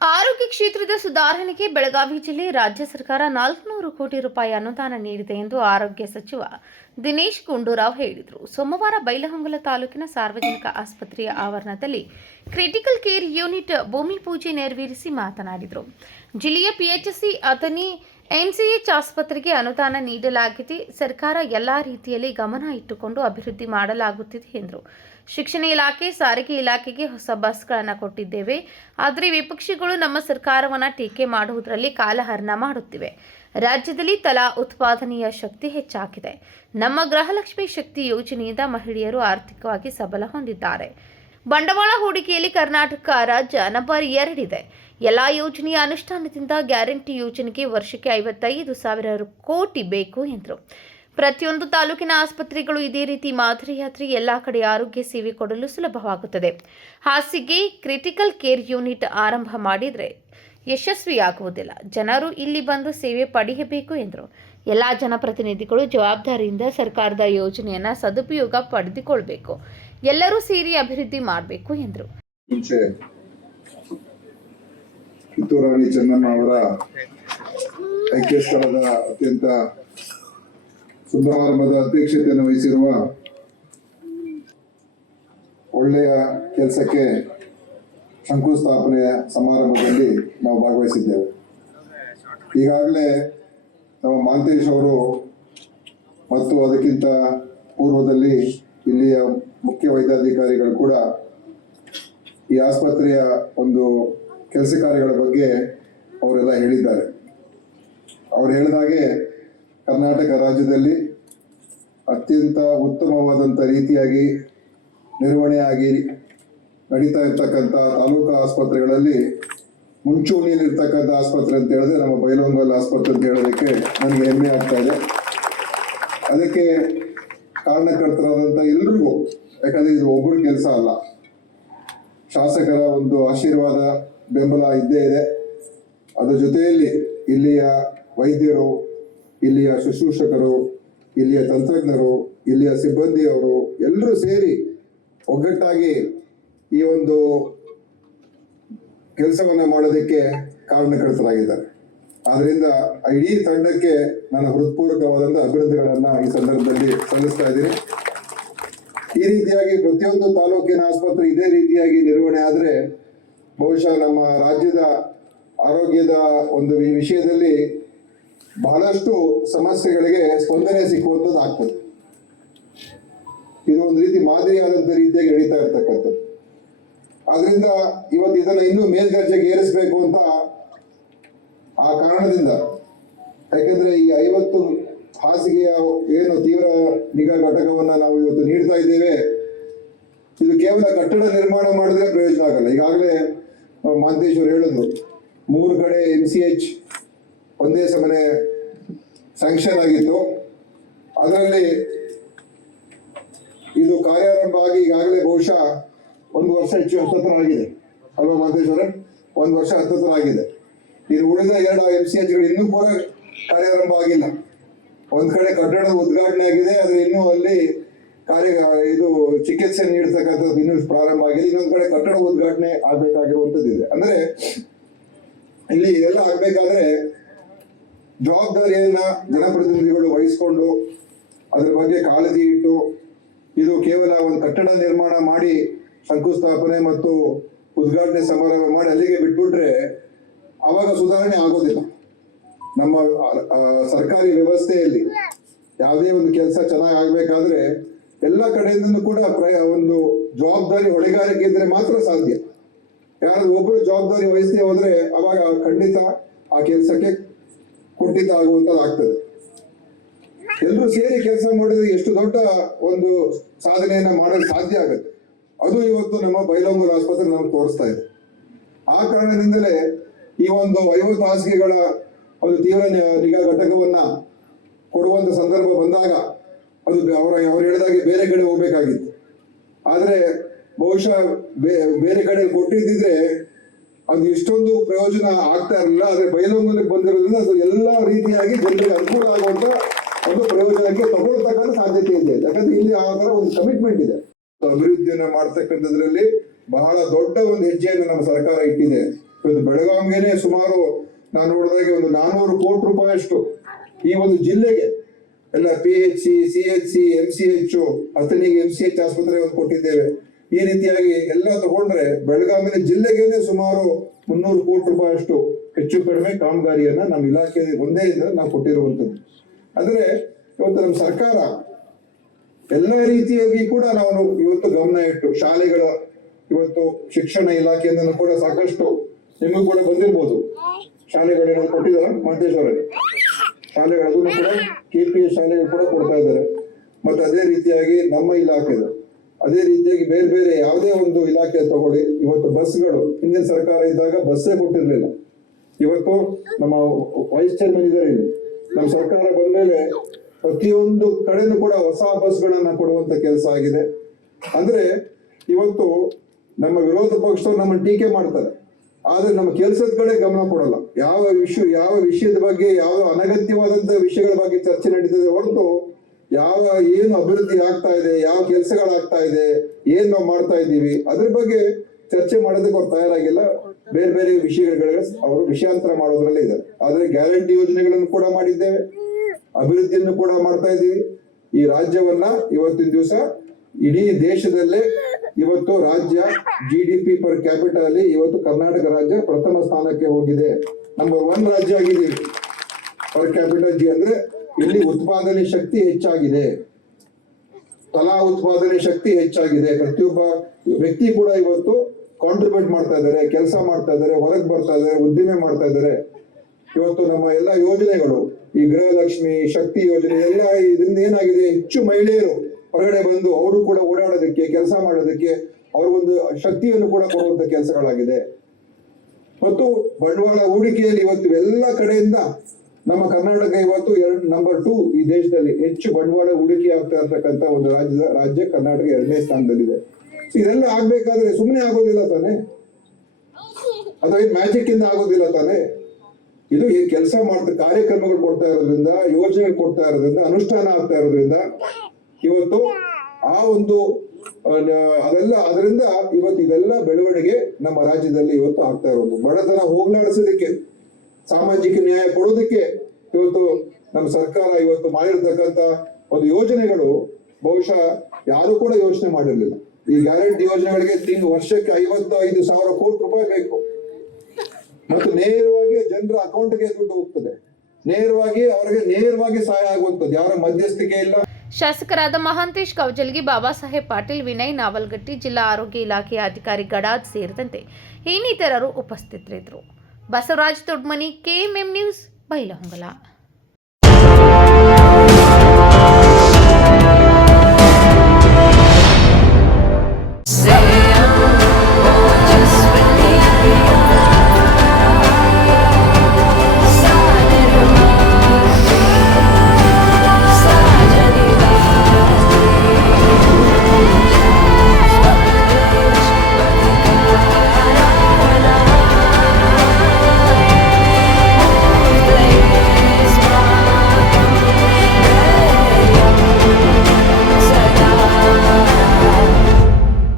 ಆರೋಗ್ಯ ಕ್ಷೇತ್ರದ ಸುಧಾರಣೆಗೆ ಬೆಳಗಾವಿ ಜಿಲ್ಲೆ ರಾಜ್ಯ ಸರ್ಕಾರ 400 ಕೋಟಿ ರೂಪಾಯಿ ಅನುದಾನ ನೀಡಿದೆ ಎಂದು ಆರೋಗ್ಯ ಸಚಿವ ದಿನೇಶ್ ಗುಂಡೂರಾವ್ ಹೇಳಿದರು. ಸೋಮವಾರ ಬೈಲಹೊಂಗಲ ತಾಲೂಕಿನ ಸಾರ್ವಜನಿಕ ಆಸ್ಪತ್ರೆಯ ಆವರಣದಲ್ಲಿ ಕ್ರಿಟಿಕಲ್ ಕೇರ್ ಯೂನಿಟ್ ಭೂಮಿ ಪೂಜೆ ನೆರವೇರಿಸಿ ಮಾತನಾಡಿದರು. ಜಿಲ್ಲೆಯ ಪಿಎಚ್ಸಿ ಅಥಣಿ ಎನ್ಸಿಎಚ್ ಆಸ್ಪತ್ರೆಗೆ ಅನುದಾನ ನೀಡಲಾಗಿದೆ. ಸರ್ಕಾರ ಎಲ್ಲಾ ರೀತಿಯಲ್ಲಿ ಗಮನ ಇಟ್ಟುಕೊಂಡು ಅಭಿವೃದ್ಧಿ ಮಾಡಲಾಗುತ್ತಿದೆ ಎಂದರು. ಶಿಕ್ಷಣ ಇಲಾಖೆ, ಸಾರಿಗೆ ಇಲಾಖೆಗೆ ಹೊಸ ಬಸ್ಗಳನ್ನು ಕೊಟ್ಟಿದ್ದೇವೆ. ಆದರೆ ವಿಪಕ್ಷಗಳು ನಮ್ಮ ಸರ್ಕಾರವನ್ನು ಟೀಕೆ ಮಾಡುವುದರಲ್ಲಿ ಕಾಲಹರಣ ಮಾಡುತ್ತಿವೆ. ರಾಜ್ಯದಲ್ಲಿ ತಲಾ ಉತ್ಪಾದನೆಯ ಶಕ್ತಿ ಹೆಚ್ಚಾಗಿದೆ. ನಮ್ಮ ಗೃಹಲಕ್ಷ್ಮಿ ಶಕ್ತಿ ಯೋಜನೆಯಿಂದ ಮಹಿಳೆಯರು ಆರ್ಥಿಕವಾಗಿ ಸಬಲ ಹೊಂದಿದ್ದಾರೆ. ಬಂಡವಾಳ ಹೂಡಿಕೆಯಲ್ಲಿ ಕರ್ನಾಟಕ ರಾಜ್ಯ ನಂಬರ್ 2 ಇದೆ. ಎಲ್ಲ ಯೋಜನೆಯ ಅನುಷ್ಠಾನದಿಂದ ಗ್ಯಾರಂಟಿ ಯೋಜನೆಗೆ ವರ್ಷಕ್ಕೆ 55,000 ಕೋಟಿ ಬೇಕು ಎಂದರು. ಪ್ರತಿಯೊಂದು ತಾಲೂಕಿನ ಆಸ್ಪತ್ರೆಗಳು ಇದೇ ರೀತಿ ಮಾದರಿಯಾದರೆ ಎಲ್ಲ ಕಡೆ ಆರೋಗ್ಯ ಸೇವೆ ಕೊಡಲು ಸುಲಭವಾಗುತ್ತದೆ. ಹಾಸಿಗೆ ಕ್ರಿಟಿಕಲ್ ಕೇರ್ ಯೂನಿಟ್ ಆರಂಭ ಮಾಡಿದರೆ ಯಶಸ್ವಿಯಾಗುವುದಿಲ್ಲ. ಜನರು ಇಲ್ಲಿ ಬಂದು ಸೇವೆ ಪಡೆಯಬೇಕು ಎಂದರು. ಎಲ್ಲ ಜನಪ್ರತಿನಿಧಿಗಳು ಜವಾಬ್ದಾರಿಯಿಂದ ಸರ್ಕಾರದ ಯೋಜನೆಯನ್ನು ಸದುಪಯೋಗ ಪಡೆದುಕೊಳ್ಳಬೇಕು. ಎಲ್ಲರೂ ಸೇರಿ ಅಭಿವೃದ್ಧಿ ಮಾಡಬೇಕು ಎಂದರು. ಕಿತ್ತೂರು ರಾಣಿ ಚೆನ್ನಮ್ಮ ಅವರ ಐಕ್ಯ ಸ್ಥಳದ ಅತ್ಯಂತ ಶುಭಾರಂಭದ ಅಧ್ಯಕ್ಷತೆಯನ್ನು ವಹಿಸಿರುವ ಒಳ್ಳೆಯ ಕೆಲಸಕ್ಕೆ ಶಂಕುಸ್ಥಾಪನೆಯ ಸಮಾರಂಭದಲ್ಲಿ ನಾವು ಭಾಗವಹಿಸಿದ್ದೇವೆ. ಈಗಾಗಲೇ ನಮ್ಮ ಮಾಂತೇಶ್ ಅವರು ಮತ್ತು ಅದಕ್ಕಿಂತ ಪೂರ್ವದಲ್ಲಿ ಇಲ್ಲಿಯ ಮುಖ್ಯ ವೈದ್ಯಾಧಿಕಾರಿಗಳು ಕೂಡ ಈ ಆಸ್ಪತ್ರೆಯ ಒಂದು ಕೆಲಸ ಕಾರ್ಯಗಳ ಬಗ್ಗೆ ಅವರೆಲ್ಲ ಹೇಳಿದ್ದಾರೆ. ಅವರು ಹೇಳಿದಾಗೆ ಕರ್ನಾಟಕ ರಾಜ್ಯದಲ್ಲಿ ಅತ್ಯಂತ ಉತ್ತಮವಾದಂಥ ರೀತಿಯಾಗಿ ನಿರ್ವಹಣೆಯಾಗಿ ನಡೀತಾ ಇರ್ತಕ್ಕಂಥ ತಾಲೂಕು ಆಸ್ಪತ್ರೆಗಳಲ್ಲಿ ಮುಂಚೂಣಿಯಲ್ಲಿರ್ತಕ್ಕಂಥ ಆಸ್ಪತ್ರೆ ಅಂತ ಹೇಳಿದ್ರೆ ನಮ್ಮ ಬೈಲಹೊಂಗಲ ಆಸ್ಪತ್ರೆ ಅಂತ ಹೇಳೋದಕ್ಕೆ ನನಗೆ ಹೆಮ್ಮೆ ಆಗ್ತಾ ಇದೆ. ಅದಕ್ಕೆ ಕಾರಣಕರ್ತರಾದಂಥ ಎಲ್ರಿಗೂ, ಯಾಕಂದರೆ ಇದು ಒಬ್ಬರ ಕೆಲಸ ಅಲ್ಲ, ಶಾಸಕರ ಒಂದು ಆಶೀರ್ವಾದ ಬೆಂಬಲ ಇದ್ದೇ ಇದೆ. ಅದರ ಜೊತೆಯಲ್ಲಿ ಇಲ್ಲಿಯ ವೈದ್ಯರು, ಇಲ್ಲಿಯ ಶುಶ್ರೂಷಕರು, ಇಲ್ಲಿಯ ತಂತ್ರಜ್ಞರು, ಇಲ್ಲಿಯ ಸಿಬ್ಬಂದಿಯವರು ಎಲ್ಲರೂ ಸೇರಿ ಒಗ್ಗಟ್ಟಾಗಿ ಈ ಒಂದು ಕೆಲಸವನ್ನು ಮಾಡೋದಕ್ಕೆ ಕಾರಣಕರ್ತರಾಗಿದ್ದಾರೆ. ಆದ್ದರಿಂದ ಇಡೀ ತಂಡಕ್ಕೆ ನನ್ನ ಹೃತ್ಪೂರ್ವಕವಾದಂಥ ಅಭಿನಂದನೆಗಳನ್ನು ಈ ಸಂದರ್ಭದಲ್ಲಿ ಸಲ್ಲಿಸ್ತಾ ಇದ್ದೀನಿ. ಈ ರೀತಿಯಾಗಿ ಪ್ರತಿಯೊಂದು ತಾಲೂಕಿನ ಆಸ್ಪತ್ರೆ ಇದೇ ರೀತಿಯಾಗಿ ನಿರ್ವಹಣೆ ಆದರೆ ಬಹುಶಃ ನಮ್ಮ ರಾಜ್ಯದ ಆರೋಗ್ಯದ ಒಂದು ಈ ವಿಷಯದಲ್ಲಿ ಬಹಳಷ್ಟು ಸಮಸ್ಯೆಗಳಿಗೆ ಸ್ಪಂದನೆ ಸಿಕ್ಕುವಂಥದ್ದು ಆಗ್ತದೆ. ಇದು ಒಂದು ರೀತಿ ಮಾದರಿಯಾದಂಥ ರೀತಿಯಾಗಿ ನಡೀತಾ ಇರ್ತಕ್ಕಂಥದ್ದು. ಆದ್ರಿಂದ ಇವತ್ತು ಇದನ್ನು ಇನ್ನೂ ಮೇಲ್ದರ್ಜೆಗೆ ಏರಿಸಬೇಕು ಅಂತ ಆ ಕಾರಣದಿಂದ, ಯಾಕೆಂದ್ರೆ ಈ 50 ಹಾಸಿಗೆಯ ಏನು ತೀವ್ರ ನಿಗಾ ಘಟಕವನ್ನ ನಾವು ಇವತ್ತು ನೀಡ್ತಾ ಇದ್ದೇವೆ. ಇದು ಕೇವಲ ಕಟ್ಟಡ ನಿರ್ಮಾಣ ಮಾಡಿದ್ರೆ ಪ್ರಯೋಜನ ಆಗಲ್ಲ. ಈಗಾಗಲೇ ಮಾಂತೇಶ್ವರ್ ಹೇಳಿದ್ರು, 3 ಕಡೆ MCH ಒಂದೇ ಸಮನೆ ಸ್ಯಾಂಕ್ಷನ್ ಆಗಿತ್ತು. ಅದರಲ್ಲಿ ಇದು ಕಾರ್ಯಾರಂಭ ಆಗಿ ಈಗಾಗಲೇ ಬಹುಶಃ 1 ವರ್ಷ ಹೆಚ್ಚು ಹತ್ತತ್ರ ಆಗಿದೆ ಅಲ್ವಾ ಮಾಂತೇಶ್ವರ? 1 ವರ್ಷ ಹತ್ತತ್ರ ಆಗಿದೆ. ಇನ್ನು ಉಳಿದ 2 MCHಗಳು ಇನ್ನೂ ಕೂಡ ಕಾರ್ಯಾರಂಭ ಆಗಿಲ್ಲ. ಒಂದ್ ಕಡೆ ಕಟ್ಟಡದ ಉದ್ಘಾಟನೆ ಆಗಿದೆ, ಆದ್ರೆ ಇನ್ನೂ ಅಲ್ಲಿ ಇದು ಚಿಕಿತ್ಸೆ ನೀಡತಕ್ಕಂಥದ್ದು ಇನ್ನೂ ಪ್ರಾರಂಭ ಆಗಿದೆ. ಇನ್ನೊಂದ್ ಕಡೆ ಕಟ್ಟಡ ಉದ್ಘಾಟನೆ ಆಗ್ಬೇಕಾಗಿರುವಂತದ್ದು ಇದೆ. ಅಂದ್ರೆ ಇಲ್ಲಿ ಎಲ್ಲ ಆಗ್ಬೇಕಾದ್ರೆ ಜವಾಬ್ದಾರಿಯನ್ನ ಜನಪ್ರತಿನಿಧಿಗಳು ವಹಿಸ್ಕೊಂಡು ಅದ್ರ ಬಗ್ಗೆ ಕಾಳಜಿ ಇಟ್ಟು, ಇದು ಕೇವಲ ಒಂದು ಕಟ್ಟಡ ನಿರ್ಮಾಣ ಮಾಡಿ ಶಂಕುಸ್ಥಾಪನೆ ಮತ್ತು ಉದ್ಘಾಟನೆ ಸಮಾರಂಭ ಮಾಡಿ ಅಲ್ಲಿಗೆ ಬಿಟ್ಬಿಟ್ರೆ ಅವಾಗ ಸುಧಾರಣೆ ಆಗೋದಿಲ್ಲ. ನಮ್ಮ ಸರ್ಕಾರಿ ವ್ಯವಸ್ಥೆಯಲ್ಲಿ ಯಾವುದೇ ಒಂದು ಕೆಲಸ ಚೆನ್ನಾಗಿ ಆಗ್ಬೇಕಾದ್ರೆ ಎಲ್ಲ ಕಡೆಯಿಂದನೂ ಕೂಡ ಒಂದು ಜವಾಬ್ದಾರಿ ಹೊಣೆಗಾರಿಕೆ ಇದ್ರೆ ಮಾತ್ರ ಸಾಧ್ಯ. ಯಾರಾದ್ರೂ ಒಬ್ಬರು ಜವಾಬ್ದಾರಿ ವಹಿಸದೆ ಹೋದ್ರೆ ಅವಾಗ ಖಂಡಿತ ಆ ಕೆಲಸಕ್ಕೆ ಕುಂಠಿತ ಆಗುವಂತದ್ದು ಆಗ್ತದೆ. ಎಲ್ಲರೂ ಸೇರಿ ಕೆಲಸ ಮಾಡಿದ್ರೆ ಎಷ್ಟು ದೊಡ್ಡ ಒಂದು ಸಾಧನೆಯನ್ನ ಮಾಡಲು ಸಾಧ್ಯ ಆಗುತ್ತೆ. ಅದು ಇವತ್ತು ನಮ್ಮ ಬೈಲಹೊಂಗಲ ಆಸ್ಪತ್ರೆ ನಮ್ಗೆ ತೋರಿಸ್ತಾ ಇದೆ. ಆ ಕಾರಣದಿಂದಲೇ ಈ ಒಂದು 50 ಹಾಸಿಗೆಗಳ ಒಂದು ತೀವ್ರ ನಿಗಾ ಘಟಕವನ್ನ ಕೊಡುವಂತ ಸಂದರ್ಭ ಬಂದಾಗ ಅದು ಅವ್ರು ಹೇಳಿದಾಗೆ ಬೇರೆ ಕಡೆ ಹೋಗ್ಬೇಕಾಗಿತ್ತು. ಆದ್ರೆ ಬಹುಶಃ ಬೇರೆ ಕಡೆ ಕೊಟ್ಟಿದ್ದಿದ್ರೆ ಅದು ಇಷ್ಟೊಂದು ಪ್ರಯೋಜನ ಆಗ್ತಾ ಇರಲಿಲ್ಲ. ಆದ್ರೆ ಬೈಲಹೊಂಗಲಕ್ಕೆ ಬಂದಿರೋದ್ರಿಂದ ಅದು ಎಲ್ಲ ರೀತಿಯಾಗಿ ಜನರಿಗೆ ಅನುಕೂಲ ಆಗುವಂತ ಒಂದು ಪ್ರಯೋಜನಕ್ಕೆ ತಗೊಳ್ತಕ್ಕಂಥ ಸಾಧ್ಯತೆ ಇದೆ. ಯಾಕಂದ್ರೆ ಇಲ್ಲಿ ಆ ತರ ಒಂದು ಕಮಿಟ್ಮೆಂಟ್ ಇದೆ. ಅಭಿವೃದ್ಧಿಯನ್ನ ಮಾಡ್ತಕ್ಕಂಥದ್ರಲ್ಲಿ ಬಹಳ ದೊಡ್ಡ ಒಂದು ಹೆಜ್ಜೆಯನ್ನು ನಮ್ಮ ಸರ್ಕಾರ ಇಟ್ಟಿದೆ. ಇವತ್ತು ಬೆಳಗಾವಿಗೆ ಸುಮಾರು ನಾನು ನೋಡಿದಾಗೆ ಒಂದು 400 ಕೋಟಿ ರೂಪಾಯಿ ಅಷ್ಟು ಈ ಒಂದು ಜಿಲ್ಲೆಗೆ ಎಲ್ಲ PHC, CHC, MCH, ಅಥಣಿಗೆ MCH ಆಸ್ಪತ್ರೆ ಒಂದು ಕೊಟ್ಟಿದ್ದೇವೆ. ಈ ರೀತಿಯಾಗಿ ಎಲ್ಲ ತಗೊಂಡ್ರೆ ಬೆಳಗಾವಿನ ಜಿಲ್ಲೆಗೆ ಸುಮಾರು 300 ಕೋಟಿ ರೂಪಾಯಿ ಅಷ್ಟು ಹೆಚ್ಚು ಕಡಿಮೆ ಕಾಮಗಾರಿಯನ್ನ ನಮ್ಮ ಇಲಾಖೆ ಒಂದೇ ನಾವು ಕೊಟ್ಟಿರುವಂತದ್ದು. ಅಂದ್ರೆ ಇವತ್ತು ನಮ್ಮ ಸರ್ಕಾರ ಎಲ್ಲ ರೀತಿಯಾಗಿ ಕೂಡ ನಾವು ಇವತ್ತು ಗಮನ ಇಟ್ಟು ಶಾಲೆಗಳ ಇವತ್ತು ಶಿಕ್ಷಣ ಇಲಾಖೆಯಿಂದ ಕೂಡ ಸಾಕಷ್ಟು ನಿಮಗೂ ಕೂಡ ಬಂದಿರ್ಬೋದು ಶಾಲೆಗಳನ್ನ ಕೊಟ್ಟಿದ್ದಾರೆ ಮಾಂತೇಶ್ವರಲ್ಲಿ ಶಾಲೆಗಳು ಅದನ್ನು ಕೂಡ KPS ಶಾಲೆಗಳು ಕೂಡ ಕೊಡ್ತಾ ಇದ್ದಾರೆ. ಮತ್ತೆ ಅದೇ ರೀತಿಯಾಗಿ ನಮ್ಮ ಇಲಾಖೆದ ಅದೇ ರೀತಿಯಾಗಿ ಬೇರೆ ಬೇರೆ ಯಾವುದೇ ಒಂದು ಇಲಾಖೆ ತಗೊಳ್ಳಿ, ಇವತ್ತು ಬಸ್ಗಳು ಹಿಂದಿನ ಸರ್ಕಾರ ಇದ್ದಾಗ ಬಸ್ಸೇ ಕೊಟ್ಟಿರ್ಲಿಲ್ಲ. ಇವತ್ತು ನಮ್ಮ ವೈಸ್ ಚೇರ್ಮನ್ ಇದ್ದಾರೆ ಇಲ್ಲಿ, ನಮ್ಮ ಸರ್ಕಾರ ಬಂದ್ಮೇಲೆ ಪ್ರತಿಯೊಂದು ಕಡೆನೂ ಕೂಡ ಹೊಸ ಬಸ್ಗಳನ್ನ ಕೊಡುವಂತ ಕೆಲಸ ಆಗಿದೆ. ಅಂದ್ರೆ ಇವತ್ತು ನಮ್ಮ ವಿರೋಧ ಪಕ್ಷದವ್ರು ನಮ್ಮನ್ನು ಟೀಕೆ ಮಾಡ್ತಾರೆ, ಆದ್ರೆ ನಮ್ಮ ಕೆಲಸದ ಕಡೆ ಗಮನ ಕೊಡಲ್ಲ. ಯಾವ ವಿಷಯದ ಬಗ್ಗೆ, ಯಾವ ಅನಗತ್ಯವಾದಂತ ವಿಷಯಗಳ ಬಗ್ಗೆ ಚರ್ಚೆ ನಡೀತದೆ ಹೊರತು ಏನು ಅಭಿವೃದ್ಧಿ ಆಗ್ತಾ ಇದೆ, ಯಾವ ಕೆಲಸಗಳಾಗ್ತಾ ಇದೆ, ಏನ್ ನಾವು ಮಾಡ್ತಾ ಇದ್ದೀವಿ ಅದ್ರ ಬಗ್ಗೆ ಚರ್ಚೆ ಮಾಡೋದಕ್ಕೆ ಅವ್ರು ತಯಾರಾಗಿಲ್ಲ. ಬೇರೆ ಬೇರೆ ವಿಷಯಗಳಿಗೆ ಅವರು ವಿಷಯಾಂತರ ಮಾಡೋದ್ರಲ್ಲೇ ಇದ್ದಾರೆ. ಆದ್ರೆ ಗ್ಯಾರಂಟಿ ಯೋಜನೆಗಳನ್ನು ಕೂಡ ಮಾಡಿದ್ದೇವೆ, ಅಭಿವೃದ್ಧಿಯನ್ನು ಕೂಡ ಮಾಡ್ತಾ ಇದ್ದೀವಿ. ಈ ರಾಜ್ಯವನ್ನ ಇವತ್ತಿನ ದಿವಸ ಇಡೀ ದೇಶದಲ್ಲೇ ಇವತ್ತು ರಾಜ್ಯ GDP ಪರ್ ಕ್ಯಾಪಿಟಲ್ ಅಲ್ಲಿ ಇವತ್ತು ಕರ್ನಾಟಕ ರಾಜ್ಯ ಪ್ರಥಮ ಸ್ಥಾನಕ್ಕೆ ಹೋಗಿದೆ. ನಂಬರ್ 1 ರಾಜ್ಯ ಆಗಿದ್ದೀವಿ ಪರ್ ಕ್ಯಾಪಿಟಲ್ ಅಂದ್ರೆ ಇಲ್ಲಿ ಉತ್ಪಾದನೆ ಶಕ್ತಿ ಹೆಚ್ಚಾಗಿದೆ, ತಲಾ ಉತ್ಪಾದನೆ ಶಕ್ತಿ ಹೆಚ್ಚಾಗಿದೆ. ಪ್ರತಿಯೊಬ್ಬ ವ್ಯಕ್ತಿ ಕೂಡ ಇವತ್ತು ಕಾಂಟ್ರಿಬ್ಯೂಟ್ ಮಾಡ್ತಾ ಇದ್ದಾರೆ, ಕೆಲಸ ಮಾಡ್ತಾ ಇದ್ದಾರೆ, ಹೊರಗೆ ಬರ್ತಾ ಇದ್ದಾರೆ, ಉದ್ದಿಮೆ ಮಾಡ್ತಾ ಇದ್ದಾರೆ. ಇವತ್ತು ನಮ್ಮ ಎಲ್ಲ ಯೋಜನೆಗಳು, ಈ ಗೃಹಲಕ್ಷ್ಮಿ, ಶಕ್ತಿ ಯೋಜನೆ ಎಲ್ಲ ಇದರಿಂದ ಏನಾಗಿದೆ, ಹೆಚ್ಚು ಮಹಿಳೆಯರು ಹೊರಗಡೆ ಬಂದು ಅವರು ಕೂಡ ಓಡಾಡೋದಕ್ಕೆ, ಕೆಲಸ ಮಾಡೋದಕ್ಕೆ ಅವ್ರಿಗೊಂದು ಶಕ್ತಿಯನ್ನು ಕೂಡ ಕೊಡುವಂತ ಕೆಲಸಗಳಾಗಿದೆ. ಮತ್ತು ಬಂಡವಾಳ ಹೂಡಿಕೆಯಲ್ಲಿ ಇವತ್ತು ಎಲ್ಲ ಕಡೆಯಿಂದ ನಮ್ಮ ಕರ್ನಾಟಕ ಇವತ್ತು ನಂಬರ್ 2 ಈ ದೇಶದಲ್ಲಿ ಹೆಚ್ಚು ಬಂಡವಾಳ ಹೂಡಿಕೆ ಆಗ್ತಾ ಇರ್ತಕ್ಕಂಥ ಒಂದು ರಾಜ್ಯ ಕರ್ನಾಟಕ 2ನೇ ಸ್ಥಾನದಲ್ಲಿದೆ. ಇದೆಲ್ಲ ಆಗ್ಬೇಕಾದ್ರೆ ಸುಮ್ಮನೆ ಆಗೋದಿಲ್ಲ ತಾನೆ, ಅಥವಾ ಮ್ಯಾಜಿಕ್ ಇಂದ ಆಗೋದಿಲ್ಲ ತಾನೆ. ಇದು ಈ ಕೆಲಸ ಮಾಡ್ತಾ ಕಾರ್ಯಕ್ರಮಗಳು ಕೊಡ್ತಾ ಇರೋದ್ರಿಂದ, ಯೋಜನೆ ಕೊಡ್ತಾ ಇರೋದ್ರಿಂದ, ಅನುಷ್ಠಾನ ಆಗ್ತಾ ಇರೋದ್ರಿಂದ ಇವತ್ತು ಆ ಒಂದು ಅದರಿಂದ ಇವತ್ತು ಇದೆಲ್ಲ ಬೆಳವಣಿಗೆ ನಮ್ಮ ರಾಜ್ಯದಲ್ಲಿ ಇವತ್ತು ಆಗ್ತಾ ಇರೋದು. ಬಡತನ ಹೋಗ್ಲಾಡಿಸೋದಕ್ಕೆ, ಸಾಮಾಜಿಕ ನ್ಯಾಯ ಕೊಡೋದಕ್ಕೆ ಇವತ್ತು ನಮ್ಮ ಸರ್ಕಾರ ಇವತ್ತು ಮಾಡಿರ್ತಕ್ಕಂಥ ಒಂದು ಯೋಜನೆಗಳು ಬಹುಶಃ ಯಾರು ಕೂಡ ಯೋಚನೆ ಮಾಡಿರ್ಲಿಲ್ಲ. ಈ ಗ್ಯಾರಂಟಿ ಯೋಜನೆಗಳಿಗೆ ವರ್ಷಕ್ಕೆ 55,000 ಕೋಟಿ ರೂಪಾಯಿ ಬೇಕು. ಮತ್ತು ನೇರವಾಗಿ ಜನರ ಅಕೌಂಟ್ಗೆ ದುಡ್ಡು ಹೋಗ್ತದೆ, ನೇರವಾಗಿ ಸಹಾಯ ಆಗುವಂಥದ್ದು, ಯಾರ ಮಧ್ಯಸ್ಥಿಕೆ ಇಲ್ಲ. ಶಾಸಕರಾದ ಮಹಾಂತೇಶ್ ಕವಜಲ್ಗಿ, ಬಾಬಾ ಸಾಹೇಬ್ ಪಾಟೀಲ್, ವಿನಯ್ ನಾವಲ್ಗಟ್ಟಿ, ಜಿಲ್ಲಾ ಆರೋಗ್ಯ ಇಲಾಖೆಯ ಅಧಿಕಾರಿ ಗಡಾದ್ ಸೇರಿದಂತೆ ಇನ್ನಿತರರು ಉಪಸ್ಥಿತರಿದ್ದರು. Basavaraj Dodmani, KMM news, Bailhongal.